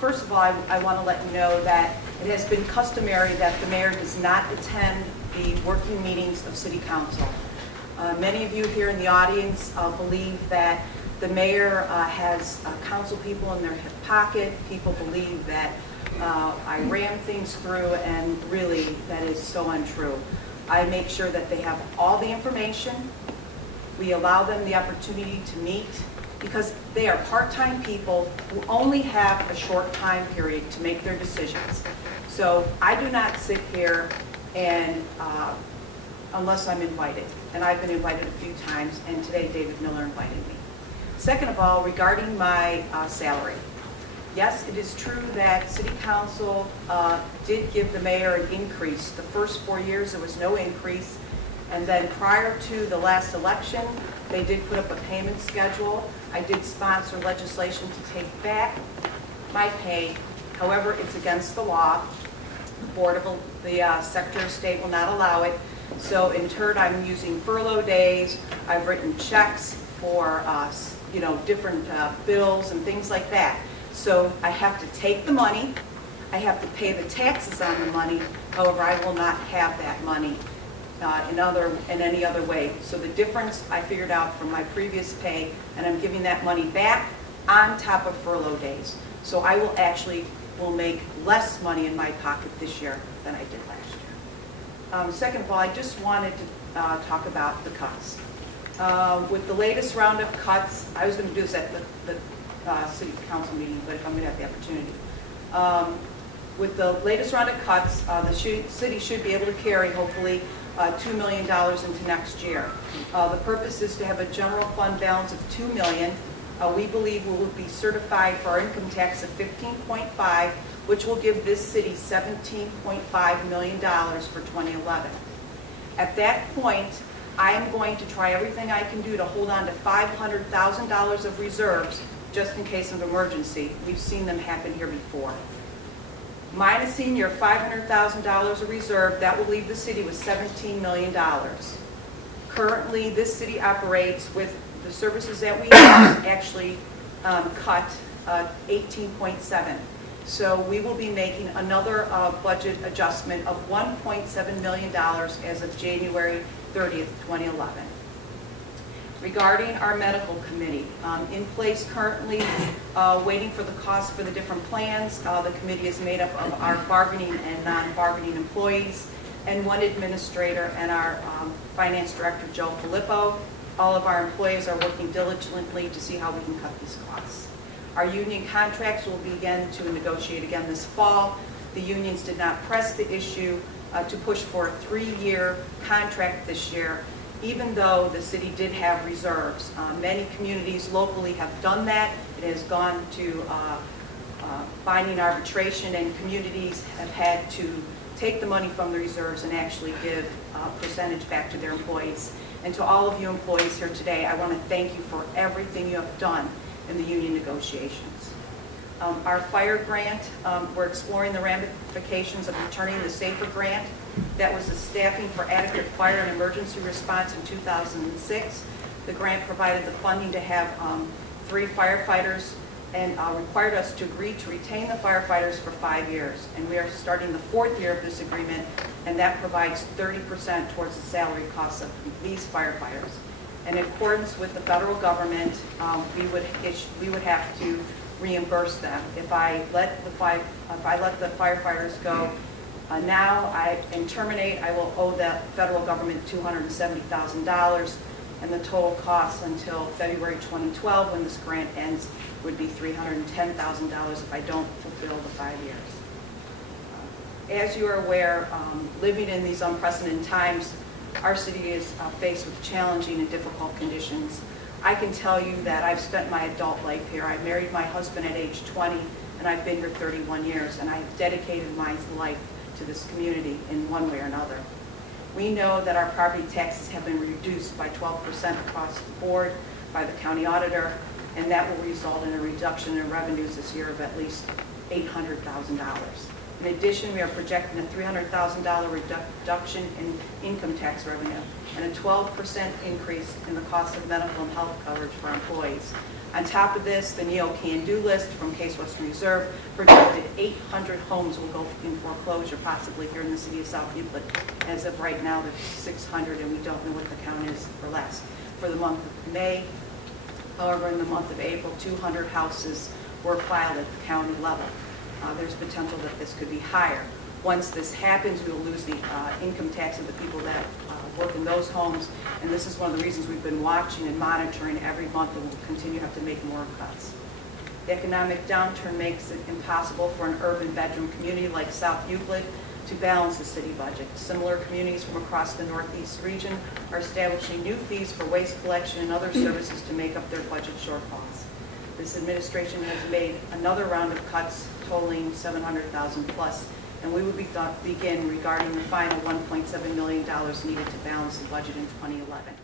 First of all, I want to let you know that it has been customary that the mayor does not attend the working meetings of City Council. Many of you here in the audience believe that the mayor has council people in their hip pocket. People believe that I ram things through, and really that is so untrue. I make sure that they have all the information. We allow them the opportunity to meet because they are part-time people who only have a short time period to make their decisions. So I do not sit here and unless I'm invited, and I've been invited a few times, and today David Miller invited me. Second of all, regarding my salary. Yes, it is true that City Council did give the mayor an increase. The first 4 years there was no increase, and then prior to the last election, they did put up a payment schedule. I did sponsor legislation to take back my pay. However, it's against the law. The Board of the Secretary of State will not allow it. So in turn, I'm using furlough days. I've written checks for different bills and things like that. So I have to take the money. I have to pay the taxes on the money. However, I will not have that money in any other way. So the difference I figured out from my previous pay, and I'm giving that money back on top of furlough days. So I will make less money in my pocket this year than I did last year. Second of all, I just wanted to talk about the cuts. With the latest round of cuts, I was going to do this at the City Council meeting, but I'm going to have the opportunity. With the latest round of cuts, the city should be able to carry, hopefully, $2 million into next year. The purpose is to have a general fund balance of $2 million. We believe we will be certified for our income tax of $15.5, which will give this city $17.5 million for 2011. At that point, I am going to try everything I can do to hold on to $500,000 of reserves just in case of emergency. We've seen them happen here before. Minusing your $500,000 of reserve, that will leave the city with $17 million. Currently, this city operates with the services that we have actually cut 18.7. So we will be making another budget adjustment of $1.7 million as of January 30th, 2011. Regarding our medical committee, in place currently, waiting for the cost for the different plans. The committee is made up of our bargaining and non-bargaining employees and one administrator and our finance director, Joe Filippo. All of our employees are working diligently to see how we can cut these costs. Our union contracts will begin to negotiate again this fall. The unions did not press the issue to push for a 3-year contract this year, even though the city did have reserves. Many communities locally have done that. It has gone to binding arbitration, and communities have had to take the money from the reserves and actually give a percentage back to their employees. And to all of you employees here today, I want to thank you for everything you have done in the union negotiations. Our fire grant, we're exploring the ramifications of returning the SAFER grant. That was the Staffing for Adequate Fire and Emergency Response in 2006. The grant provided the funding to have 3 firefighters and required us to agree to retain the firefighters for 5 years. And we are starting the 4th year of this agreement, and that provides 30% towards the salary costs of these firefighters. And in accordance with the federal government, we would have to reimburse them. If I let the firefighters go now and terminate, I will owe the federal government $270,000, and the total cost until February 2012, when this grant ends, would be $310,000 if I don't fulfill the 5 years. As you are aware, living in these unprecedented times, our city is faced with challenging and difficult conditions. I can tell you that I've spent my adult life here. I married my husband at age 20, and I've been here 31 years, and I've dedicated my life to this community in one way or another. We know that our property taxes have been reduced by 12% across the board by the county auditor, and that will result in a reduction in revenues this year of at least $800,000. In addition, we are projecting a $300,000 reduction in income tax revenue and a 12% increase in the cost of medical and health coverage for employees. On top of this, the NEO can-do list from Case Western Reserve projected 800 homes will go in foreclosure, possibly here in the city of South Euclid. As of right now, there's 600, and we don't know what the count is for less. For the month of May, however, in the month of April, 200 houses were filed at the county level. There's potential that this could be higher. Once this happens, we will lose the income tax of the people that work in those homes, and this is one of the reasons we've been watching and monitoring every month, and we'll continue to have to make more cuts. The economic downturn makes it impossible for an urban bedroom community like South Euclid to balance the city budget. Similar communities from across the Northeast region are establishing new fees for waste collection and other services to make up their budget shortfalls. This administration has made another round of cuts totaling $700,000 plus, and we will begin regarding the final $1.7 million needed to balance the budget in 2011.